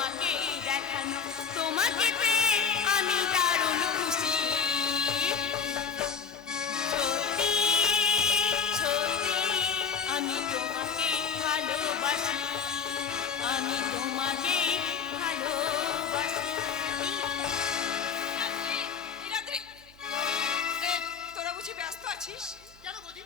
তোমাকে দেখানো, তোমাকে পেয়ে আমি দারুণ খুশি। সত্যি সত্যি আমি তোমাকে ভালোবাসি, আমি তোমাকে ভালোবাসি। তোরা বুঝি ব্যস্ত আছিস? কেন বৌদি,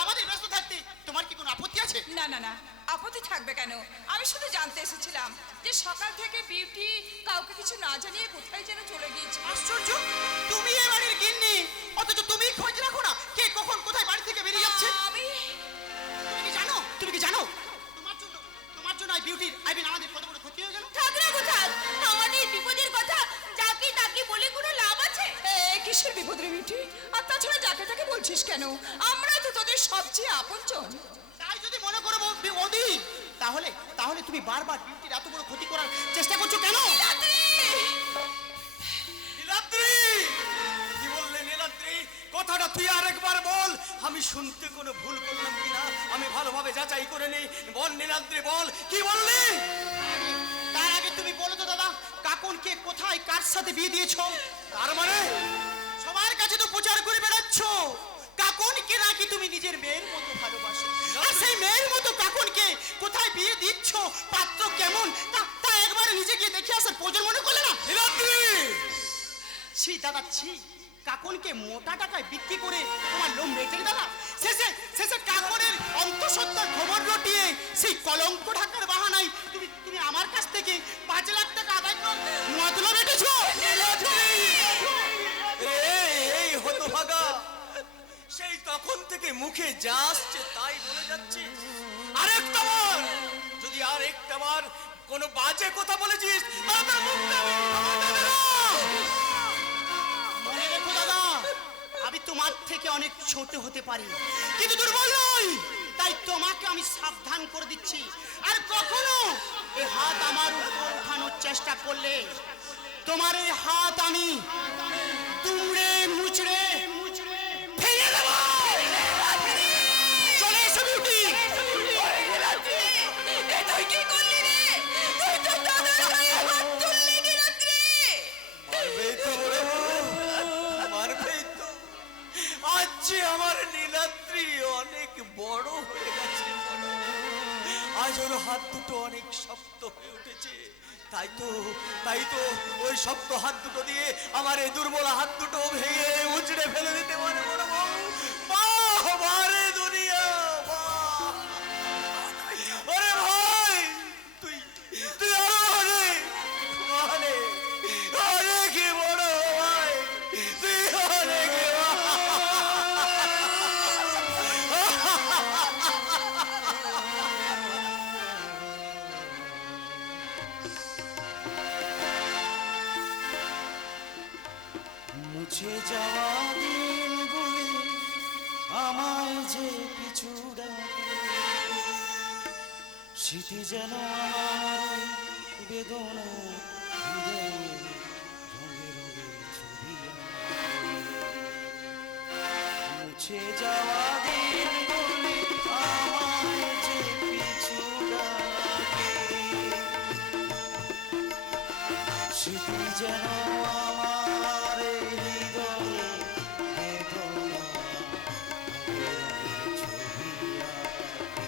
আমাদের ব্যস্ত থাকতে তোমার কি কোনো আপত্তি আছে? না না না, আপত্তি থাকবে কেন? আমি শুধু জানতে এসেছিলাম যে সকাল থেকে বিউটি কাউকে কিছু না জানিয়ে কোথায় যেন চলে গিয়েছে। আশ্চর্য, তুমি এই বাড়ির গিন্নি, অথচ তুমি খোঁজ রাখো না কে কখন কোথায় বাড়ি থেকে বেরিয়ে যাচ্ছে। আমি তুমি কি জানো, তুমি কি জানো তোমার জন্য এই বিউটির আই মিন আমাদের কত বড় ক্ষতি হয়ে গেল? থাক না কোথাও, আমাদের বিপদের কথা যাকে তাকে বলে কোনো লাভ আছে? কিসের বিপদ রে বিউটি? আর তাছাড়া যাকে তাকে বলছিস কেন? আমরা তো তোদের সবচেয়ে আপনজন। তাই যদি মনে করো বৌদি, তাহলে তাহলে তুমি বারবার বিউটির এত বড় ক্ষতি করার চেষ্টা করছো কেন? নীলাদ্রি, কি বললে নীলাদ্রি? কথাটা তুই আরেকবার বল, আমি শুনতে কোনো ভুল করলাম কিনা আমি ভালোভাবে যাচাই করে নেই। বল নীলাদ্রি, বল কি বললি? তার আগে তুমি বলো তো দাদা, কাকুনকে কোথায় কার সাথে বিয়ে দিয়েছো? তার মানে সবার কাছে তো প্রচার করে বেড়াচ্ছ কাকুনকে নাকি তুমি নিজের মেয়ের মতো ভালোবাসো, আর সেই মেয়ের মতো কাকুনকে কোথায় বিয়ে দিচ্ছ, পাত্র কেমন তা একবার নিজে গিয়ে দেখে আসার প্রয়োজন মনে করলে না? নীলাদ্রি, ছি দাদা ছি, কাকুনকে মোটা টাকায় বিক্রি করে তোমার লোম রেখে দাদা, শেষে শেষে কাকুনের অন্তঃসত্ত্বার খবর রটিয়ে সেই কলঙ্ক ঢাকার বাহানায় তুমি তুমি আমার কাছ থেকে 5 লাখ টাকা আদায় করে মতলব রেখেছো। এই হতভাগা, সেই তখন থেকে মুখে যা আসছে তাই বলে যাচ্ছিস। আরেকটা বার যদি আরেকটা বার কোনো বাজে কথা বলেছিস তাহলে তোর মুখটা আমি ফাটাতে দেব। মনে রেখো দাদা, আমি তোমার থেকে অনেক ছোট হতে পারি কিন্তু দুর্বল নই, তাই তোমাকে আমি সাবধান করে দিচ্ছি। আর কখনো এই হাত আমার উপর উঠানোর চেষ্টা করলে তোমার এই হাত আমি তুমড়ে মুচড়ে ভেঙে দেব। চলে এসো বিউটি। তুই কি করলি রে? তুই তো দাদার হয়ে হাত তুললি নীলাদ্রি। মারবেই তো রে, মারবেই তো। আজ যে আমার নীলাদ্রি অনেক বড় হয়ে গেছে, আজ ওর হাত দুটো অনেক শক্ত হয়ে উঠেছে। তাই তো ওই শক্ত হাত দুটো দিয়ে আমার এই দুর্বল হাত দুটো ভেঙে উচড়ে ফেলে দিতে পারে বড় বউ। বাহ বারে দুনিয়া, বাহ। ওরে ভাই, তুই তুই আরো অনেক বড় ভাই, তুই অনেক মুছে যাওয়া দিনগুলি আমায় যে পিছু ডাকে, স্মৃতি যেন আমার বেদনা হৃদয়ে রঙে রঙে ছবি আঁকে। মুছে যাওয়া দিনগুলি আমায় যে পিছু ডাকে, স্মৃতি যেন আমার হৃদয়ে বেদনা রঙে রঙে ছবি আঁকে।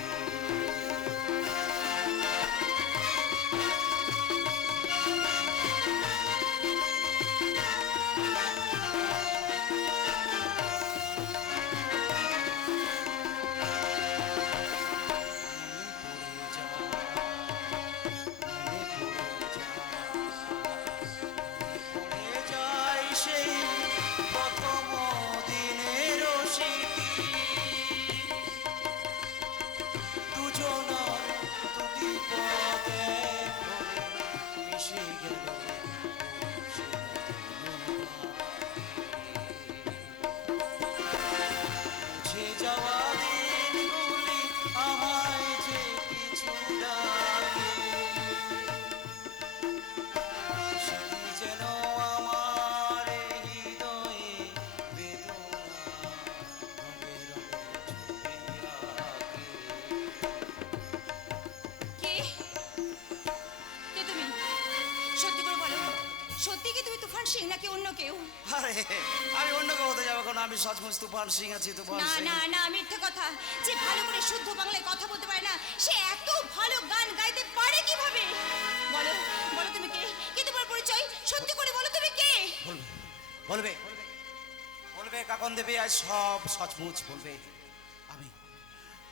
মনে পড়ে তুফান সিং নাকি অন্য কেউ? আরে আমি অন্য কেউ হতে যাবো, এখন আমি সচমুচ তুফান সিং আছি, তুফান না সিং। না না, মিথ্যে কথা। যে ভালো করে শুদ্ধ বাংলায় কথা বলতে পারে না, সে এত ভালো গান গাইতে পারে কিভাবে? বলো বলো তুমি কে? কি তোমার পরিচয়? সত্যি করে বলো তুমি কে? বলবে বলবে কাকন দেবী, আজ সব সচমুচ বলবে। আমি,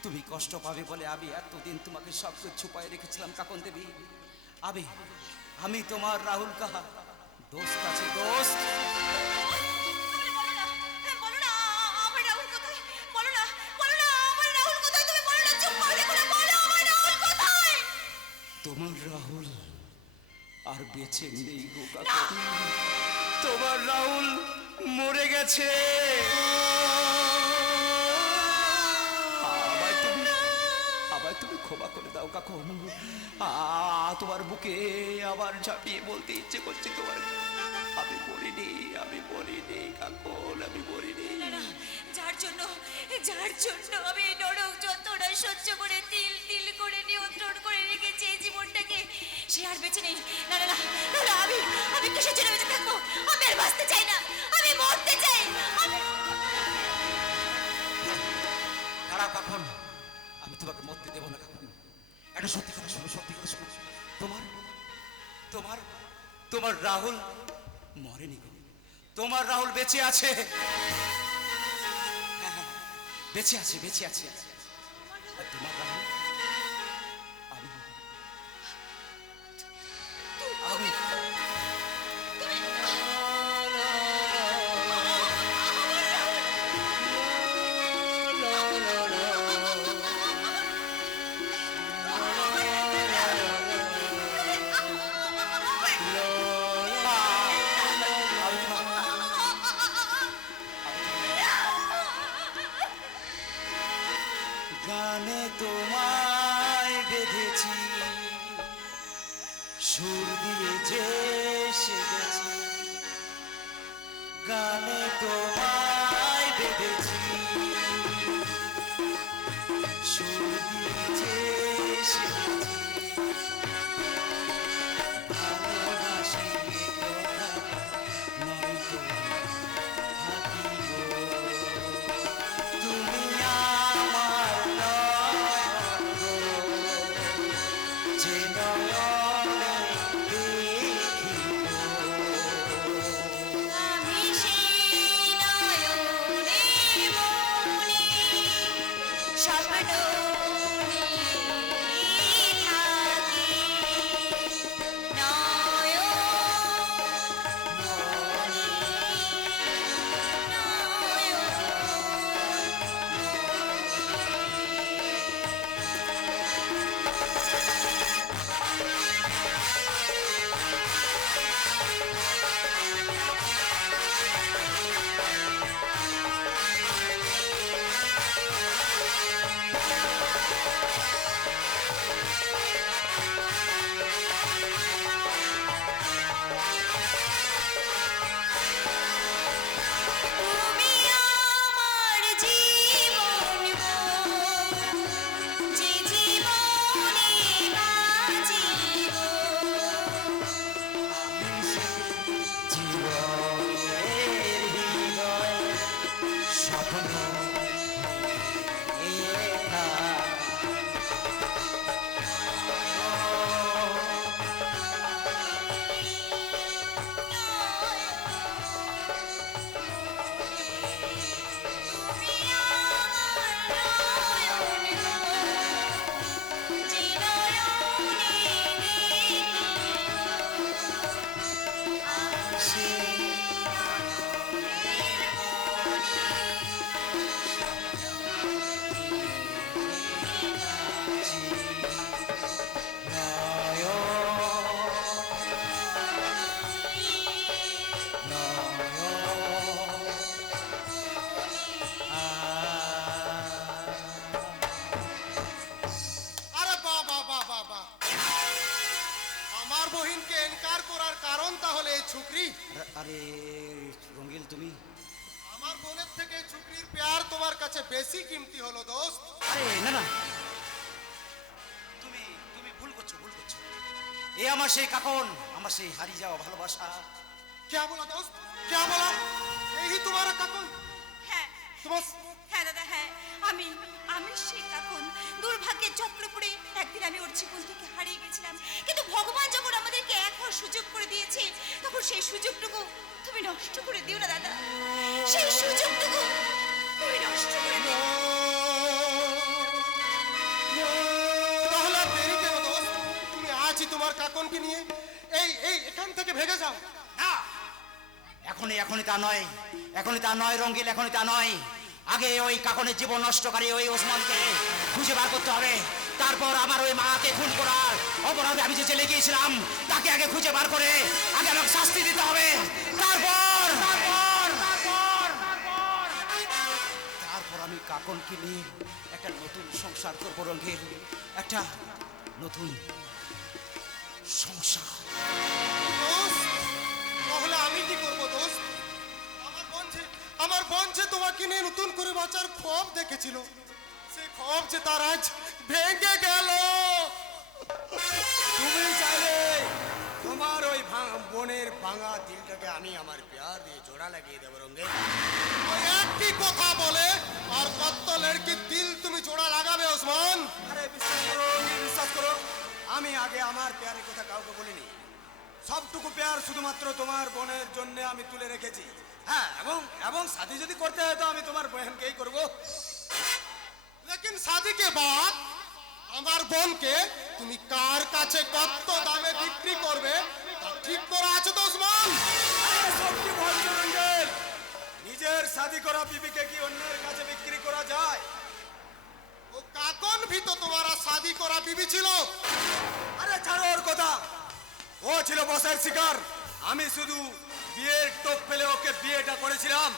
তুমি কষ্ট পাবে বলে আমি এতদিন তোমাকে সব কিছু ছুপায় রেখেছিলাম কাকন দেবী। আমি তোমার রাহুল কাহা দোস্ত আছে, দোস্ত। তুমি বলো না, বলো না আমার রাহুল কোথায়? বলো না, বলো না আমার রাহুল কোথায়? তুমি বলো না, চুপ করে দেখো না, বলো আমার রাহুল কোথায়? তোমার রাহুল আর বেঁচে নেই গো কাকন, তোমার রাহুল মরে গেছে। আবার তুমি ক্ষমা করে দাও কাকন। তোমার বুকে আবার ঝাঁপিয়ে বলতে ইচ্ছে করছে তোমার, আমি মরিনি, আমি মরিনি কাকন, আমি মরিনি। যার জন্য আমি এই নরক যন্ত্রণা সহ্য করে তিল তিল করে নিয়ন্ত্রণ করে রেখেছি এই জীবনটাকে, সে আর বেঁচে নেই। না না না না না, আমি কিসের জন্য বেঁচে থাকবো? আমি আর বাঁচতে চাই না, আমি মরতে চাই। দাঁড়াও কাকন, আমি তোমাকে মরতে দেবো না কাকন। একটা সত্যি কথা শোনো, সত্যি কথা শোনো। তোমার তোমার তোমার রাহুল মরেনি গো, তোমার রাহুল বেঁচে আছে। হ্যাঁ, হ্যাঁ, বেঁচে আছে, বেঁচে আছে। আর তোমার রাহুল আমি গানে তোমায় বেঁধেছি, সুর দিয়ে যে সেজেছি। গানে তোমায় বেঁধেছি, সুর দিয়ে যে সেজেছি। ভালোবাসি কথা নয় তো থাকি গো, তুমি আমার নয়ন গো, যে নয়নে দেখি গো। আমি সেই নয়নের মণি, স্বপ্ন নিয়ে থাকি। তুমি আমার জীবন গো, যে জীবনে বাঁচি গো। জীবনের হৃদয় স্বপ্ন একা। তুমি আমার নয়ন গো, যে নয়নে দেখি আমি সেই নয়নের আরে বাবা বাবা বাবা, আমার বহিনকে এনকার করার কারণ তাহলে এই ছুকরি? আরে রঙ্গিল, তুমি আমার বোনের থেকে ছুকরির প্যার তোমার কাছে বেশি কিমতি হলো দোস্ত। আরে না না, তুমি তুমি ভুল করছো, ভুল করছো। এ আমার সেই কাকন, আমার সেই হারিয়ে যাওয়া ভালোবাসা। क्या बोला दोस्त क्या बोला यही तुम्हारा काकन হ্যাঁ তোমার হ্যাঁ দাদা হ্যাঁ আমি আমি সেই কাকুন দুর্ভাগ্যের চক্র পড়ে একদিন আমি ওর জীবন থেকে হারিয়ে গেছিলাম কিন্তু ভগবান যখন আমাদেরকে একবার সুযোগ করে দিয়েছে তখন সেই সুযোগটুকু তুমি নষ্ট করে দিও না দাদা সেই সুযোগটুকু তুমি নষ্ট করে দিও তাহলে আর দেরি কেন দোস্ত তুমি আজই তোমার কাকনকে নিয়ে এই এখান থেকে ভেগে যাও না এখনই তা নয় রঙ্গিল এখনই তা নয় আগে ওই কাকনের জীবন নষ্টকারী ওই ওসমানকে খুঁজে বার করতে হবে তারপর আমার ওই মাকে খুন করার অপরাধে আমি যে জেলে গিয়েছিলাম তাকে আগে খুঁজে বার করে আগে আমাকে শাস্তি দিতে হবে তারপর আমি কাকনকে নিয়ে একটা নতুন সংসার করবো রঙ্গিল একটা নতুন সংসার দোস্ত তাহলে আমি কি করব দোস্ত আমার বোন যে তোমাকে নিয়ে নতুন করে বাঁচার খোপ দেখেছিল সেই খোপ যে তার আজ ভেঙে গেল তুমি চাইলে তোমার ওই বোনের ভাঙা দিলটাকে আমি আমার প্যার দিয়ে জোড়া লাগিয়ে দেবো রঙ্গে ওই একটি কথা বলে আর কত লড়কির দিল তুমি জোড়া লাগাবে ওসমান আরে বিশ্বাস করো আমি আগে আমার প্যারের কথা কাউকে বলিনি সবটুকু প্যার শুধুমাত্র তোমার বোনের জন্য আমি তুলে রেখেছি হ্যাঁ এবং শাদি যদি করতে হয় তো আমি তোমার বহনকেই করব लेकिन शादी के बाद আমার বোনকে তুমি কার কাছে কত দামে বিক্রি করবে তা ঠিক করা আছে তো ওসমান আরে সব কি বলছো রঙ্গেল নিজের শাদি করা বিবিকে কি অন্যের কাছে বিক্রি করা যায় ও কাকন भी तो तुम्हारा शादी করা বিবি ছিল আরে ছাড়ো ওর কথা ও ছিল বসের শিকার আমি শুধু বিয়ের টোপ ফেলে ওকে বিয়েটা করেছিলাম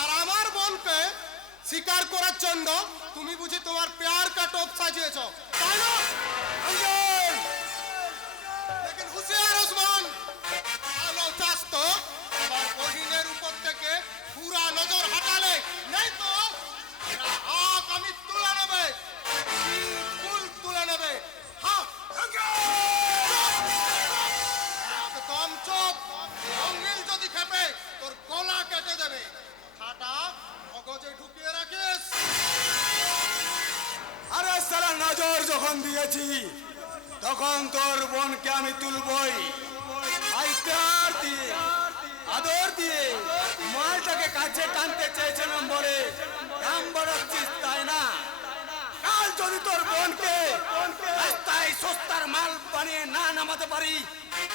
আর আমার বোনকে শিকার করার জন্য তুমি বুঝি তোমার প্যার কা টোপ সাজিয়েছো তাই না রঙ্গেল लेकिन হুঁশিয়ার ওসমান ভালো চাস তো আমার বহিনের উপর থেকে পুরা নজর হাটালে নেই তো এরা হাত আমি তুলে নেবে ফুল তুলে নেবে হ্যাঁ একদম চুপ রঙিল যদি খেপে তোর গলা কেটে দেবে খাটা মগজে ঢুকিয়ে রাখিস আরে সারা নজর যখন দিয়েছি তখন তোর বোনকে আমি তুলবই আইতার দিয়ে আদর দিয়ে মালটাকে কাছে টানতে চেয়েছিলাম বলে দাম বাড়াচ্ছিস তাই না কাল যদি তোর বোনকে রাস্তায় সস্তার মাল বানিয়ে না নামাতে পারি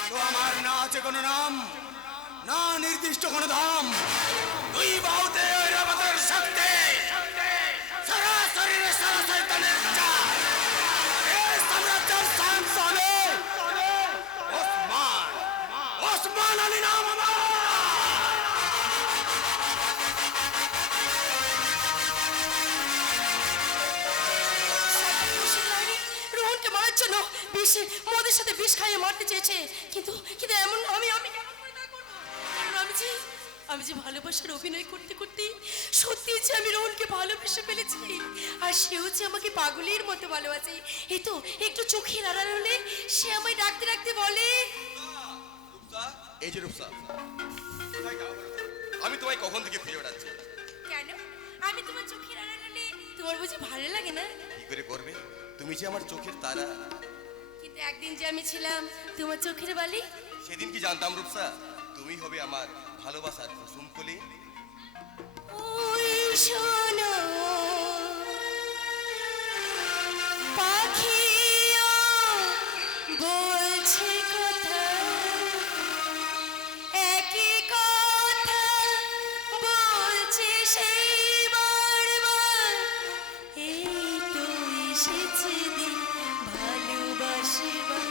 তো আমার না আছে কোনো নাম না নির্দিষ্ট কোনো দাম দুই বাহুতে ওই রবাদের শক্তি সারা শরীরে সারা শয়তানের চাপ এই সাম্রাজ্যের সামনে ওসমান আলী নাম আমার রোহনকে মারার জন্য মদের সাথে বিষ খাইয়ে মারতে চেয়েছে কিন্তু কিন্তু এমন আমি কেমন করে তা করবো কারণ আমি যে ভালোবাসার অভিনয় করতে করতে সত্যি যে আমি রোহনকে ভালোবেসে ফেলেছি আর সেও যে আমাকে পাগলের মতো ভালোবাসে এই তো একটু চোখের আড়াল হলে সে আমায় ডাকতে ডাকতে বলে এই যে রূপসা আমি তোমায় কখন থেকে খুঁজে বেড়াচ্ছি কেন আমি তোমার চোখের আড়াল হলে তোমার বুঝি ভালো লাগে না কি করে করবে তুমি যে আমার চোখের তারা কিন্তু একদিন যে আমি ছিলাম তোমার চোখের বালি সেদিন কি জানতাম রূপসা তুমি হবে আমার ভালোবাসার কুসুম কলি ওই শোনো পাখিও বলছে কথা একই কথা বলছে সেই বারবার এই তো এসেছে দিন ভালোবাসিবার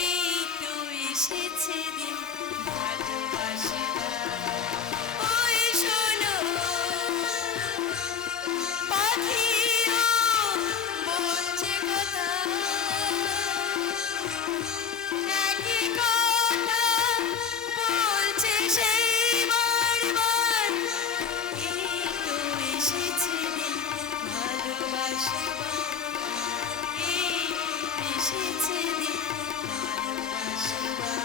এই তো এসেছে দিন ভালোবাসিবার ওই শোনো পাখিও বলছে কথা একই কথা বলছে সেই বারবার এই তো এসেছে দিন ভালোবাসিবার এই এসেছে দিন ভালোবাসিবার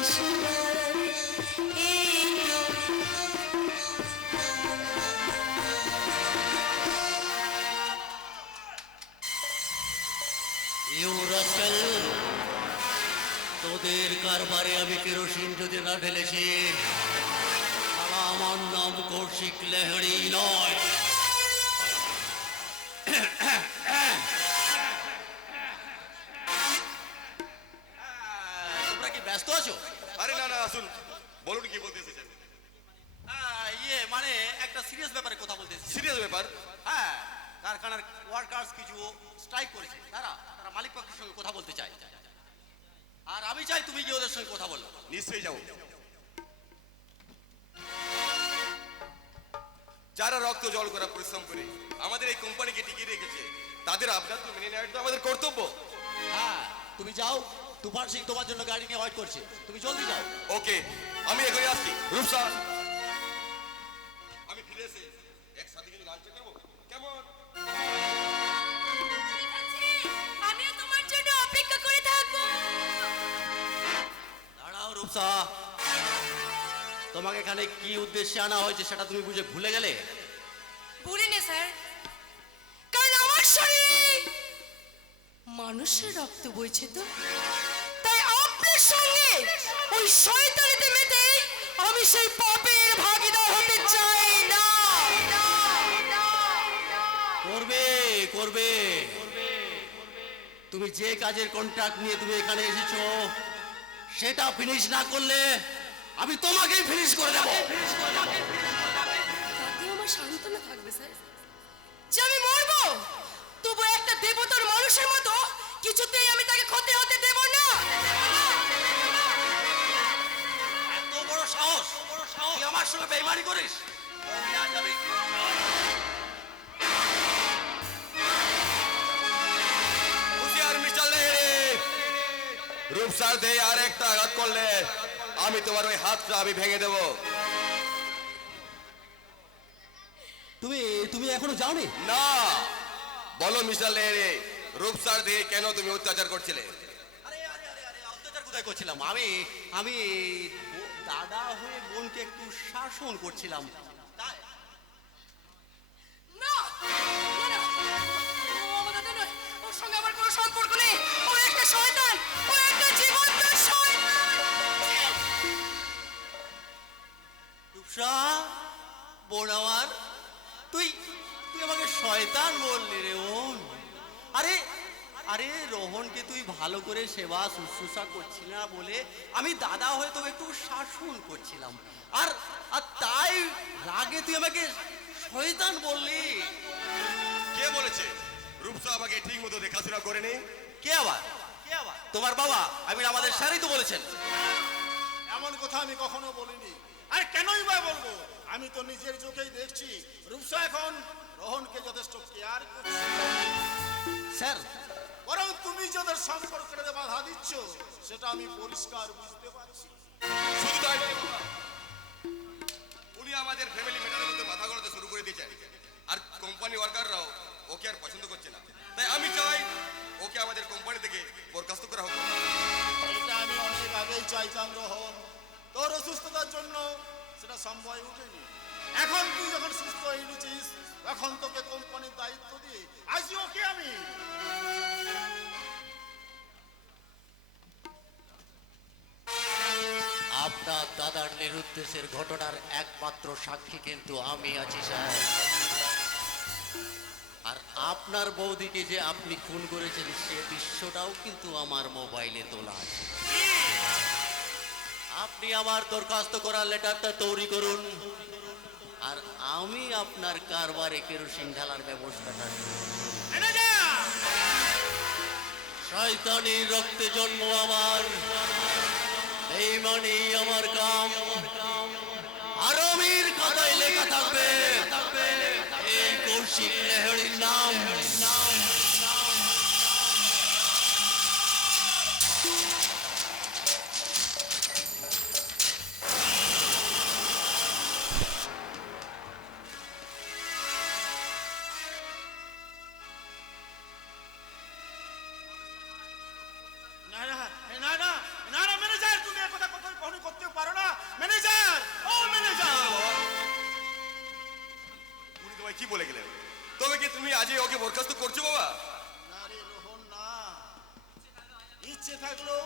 ভালোবাসি না এই তো রাসেল, তোদের কারবারে আমি কেরোসিন যদি না ঢেলেছি, শালা আমার নাম কৌশিক লেহড়ি নয়। তোমরা কি ব্যস্ত আছো? আরে না না আসুন, বলুন কি বলতে এসেছেন। মানে একটা সিরিয়াস ব্যাপারে কথা বলতে এসেছি। সিরিয়াস ব্যাপার? হ্যাঁ, কারখানার ওয়ার্কার্স কিছু স্ট্রাইক করেছে, তারা মালিক পক্ষের সঙ্গে কথা বলতে চায়, আর আমি চাই তুমি গিয়ে ওদের সঙ্গে কথা বলো। নিশ্চয়ই যাবো। যারা রক্ত জল করা পরিশ্রম করে আমাদের এই কোম্পানিকে টিকিয়ে রেখেছে, তাদের আপনার তো মেনে নেওয়াটা তো আমাদের কর্তব্য। হ্যাঁ, তুমি যাও, তুফান সিং তোমার জন্য গাড়ি নিয়ে ওয়েট করছে, তুমি জলদি যাও। ওকে, আমি এখনই আসছি। রূপসা, আমি ফিরে এসে একসাথে কিন্তু লাঞ্চ করবো, কেমন? ঠিক আছে, আমিও তোমার জন্য অপেক্ষা করে থাকবো। দাঁড়াও রূপসা, তোমাকে এখানে কি উদ্দেশ্যে আনা হয়েছে সেটা তুমি বুঝে ভুলে গেলে? ভুলিনি স্যার, কারণ আমার শরীরে মানুষের রক্ত বইছে তো, তাই আপনার সঙ্গে ওই শয়তানিতে মেতে আমি সেই পাপের ভাগীদার হতে চাই না। করবে করবে, তুমি যে কাজের কন্ট্রাক্ট নিয়ে তুমি এখানে এসেছো সেটা ফিনিশ না করলে আমি তোমাকেই ফিনিশ করে দেবো। তাতে আমার সান্ত্বনা থাকবে স্যার, যে আমি মরবো তবু একটা দেবতার মানুষের মতো কিছুতেই আমি তাকে ক্ষতি হতে দেব না। এত বড় সাহস, তুই আমার সঙ্গে বেইমানি করিস? হুঁশিয়ার মিস্টার লেহরি, রূপসার দেহে আর একটা আঘাত করলে আমি তোমার ওই হাতটা আমি ভেঙে দেবো। তুমি এখনো যাওনি? না, বলো মিস্টার লেহরি, রূপসার দেহে কেন তুমি অত্যাচার করছিলে? আরে অত্যাচার কোথায় করছিলাম? আমি দাদা হয়ে বোনকে একটু শাসন করছিলাম, তাই। না, না, না, ও আমার দাদা নয়, ওর সঙ্গে আমার কোনো সম্পর্ক নেই। ও একটা শয়তান, ও একটা জীবন্ত শয়তান। রূপসা, বোন আমার, তুই আমাকে শয়তান বললি রে বোন? আরে আরে রোহনকে তুই ভালো করে সেবা শুশ্রূষা করছিস না বলে আমি দাদা হয়ে তোকে একটু শাসন করছিলাম, আর আর তাই রাগে তুই আমাকে শয়তান বললি। কে বলেছে রূপসা আমাকে ঠিক মতো দেখাশোনা করেনি? কে আবার? তোমার বাবা, আমাদের স্যারই তো বলেছেন। এমন কথা আমি কখনো বলিনি। আর কেনই বা বলবো? আমি তো নিজের চোখেই দেখছি রূপসা এখন রোহনকে যথেষ্ট কেয়ার করছে। স্যার, বরং তুমি যাদের সম্পর্কে বাধা দিচ্ছ সেটা আমি পরিষ্কার বুঝতে পারছি। শুধু তাই নয় বাবা, উনি আমাদের ফ্যামিলি ম্যাটারের মধ্যে মাথা গলাতে শুরু করে দিয়েছেন, আর কোম্পানি ওয়ার্কাররাও ওকে আর পছন্দ করছে না। তাই আমি চাই ওকে আমাদের কোম্পানি থেকে বরখাস্ত করা হোক। এটা আমি অনেক আগেই চাইতাম রোহন, তোর অসুস্থতার জন্য সেটা সম্ভব উঠেনি। এখন তুই যখন সুস্থ হয়ে গেছিস, এখন তোকে কোম্পানির দায়িত্ব দিয়ে আজই ওকে আমি আপনার দাদার নিরুদ্দেশের ঘটনার একমাত্র সাক্ষী কিন্তু আমি আছি স্যার। আর আপনার বৌদিকে যে আপনি খুন করেছেন সে দৃশ্যটাও কিন্তু আমার মোবাইলে তোলা আছে। আপনি আমার দরখাস্ত করার লেটারটা তৈরি করুন, আর আমি আপনার কারবারে কেরোসিন ঢালার ব্যবস্থাটা শয়তানির রক্তে জন্ম আমার, বেঈমানি আমার কাম, আরবির খাতায় লেখা থাকবে এই কৌশিক লেহড়ির নাম। না না না না না না ম্যানেজার, তুমি এই কথা কথা আজই ওকে বরখাস্ত করছো বাবা? না রে রোহন, না। ইচ্ছে থাকলেও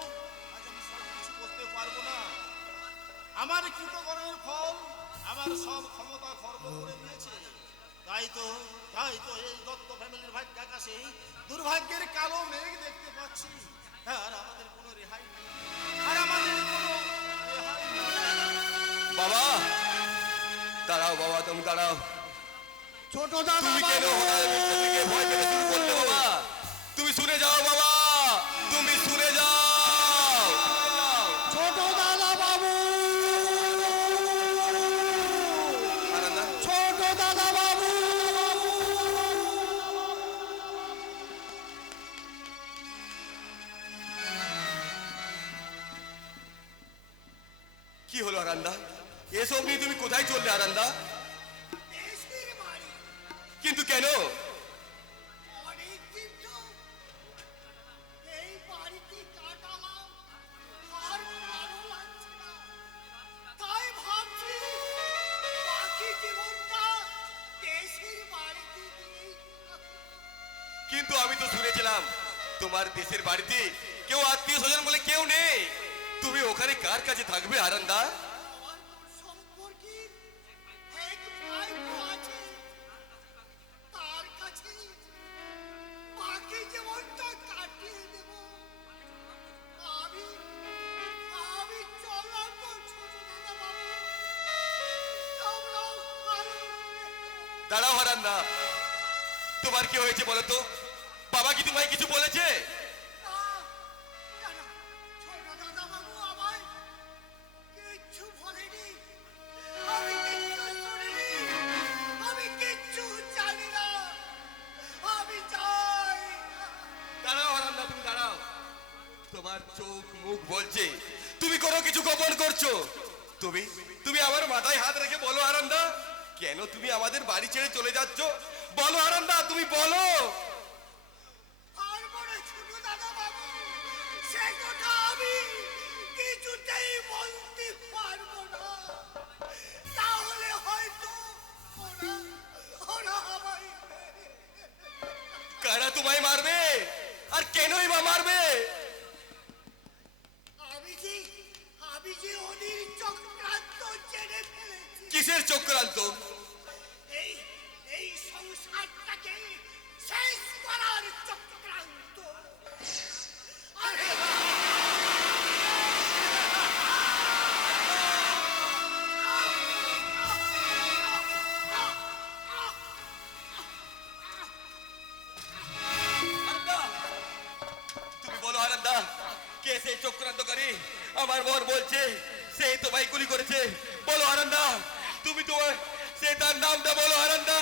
আজ আমি সব কিছু করতে পারবো না। আমার কৃতকর্মের ফল আমার সব ক্ষমতা খর্ব করে দিয়েছে। তাই তো এই দত্ত ফ্যামিলির ভাগ্য আকাশে দুর্ভাগ্যের কালো মেঘ দেখতে পাচ্ছি। আর আমাদের কোনো রেহাই নেই, আর আমাদের কোনো রেহাই নেই। বাবা দাঁড়াও, বাবা তুমি দাঁড়াও। ছোট দাদা তুমি কেন হঠাৎ মিথ্যা থেকে ভয় পেতে শুরু করলে বাবা? তুমি শুনে যাও বাবা, তুমি শুনে যাও। ছোট দাদা বাবু, আরান্দা, ছোট দাদা বাবু। কি হলো আরান্দা? এসব নিয়ে তুমি কোথায় চললে আরান্দা? কিন্তু কেন? অনেকদিন তো এই বাড়িতে কাটালাম, আর ভালো লাগছে না। তাই ভাবছি বাকি জীবনটা দেশের বাড়িতে দিয়েই কাটাবো। কিন্তু আমি তো শুনেছিলাম তোমার দেশের বাড়িতে কেউ আত্মীয় স্বজন বলে কেউ নেই। তুমি ওখানে কার কাছে থাকবে আরান্দা? আমার তোর সম্পর্কের এক ভাইপো আছে, তার কাছে বাকি জীবনটা কাটিয়ে দেব। আমি আমি চলার পর ছোট দাদা বাবু, তোমরাও ভালো করে দাঁড়াও আরান্দা, তোমার কি হয়েছে বলো তো? বাবা কি তোমায় কিছু বলেছে? ছোট দাদা বাবু আমায় কিচ্ছু বলেনি। আমি কিচ্ছু শুনিনি, আমি কিচ্ছু জানি না। আমি চাই দাঁড়াও আরান্দা, তুমি দাঁড়াও। তোমার চোখ মুখ বলছে তুমি কোনো কিছু গোপন করছো। তুমি তুমি আমার মাথায় হাত রেখে বলো আরান্দা, কেন তুমি আমাদের বাড়ি ছেড়ে চলে যাচ্ছ? বলো আরান্দা, তুমি বলো। পারবো না ছোট দাদা বাবু, সে কথা আমি কিছুতেই বলতে পারবো না। তাহলে হয়তো ওরা আমায় কারা তোমায় মারবে? আর কেনই বা মারবে? আমি যে ওদের চক্রান্ত জেনে ফেলেছি। কিসের চক্রান্ত? এই এই সংসারটাকে শেষ করার চক্রান্ত। আরে আরান্দা, তুমি বলো আরান্দা, কে সেই চক্রান্তকারী? আমার বর বলছে সেই তোমায় গুলি করেছে। বলো আরান্দা, তুমি তোমার সে তার নামটা বলো আরান্দা।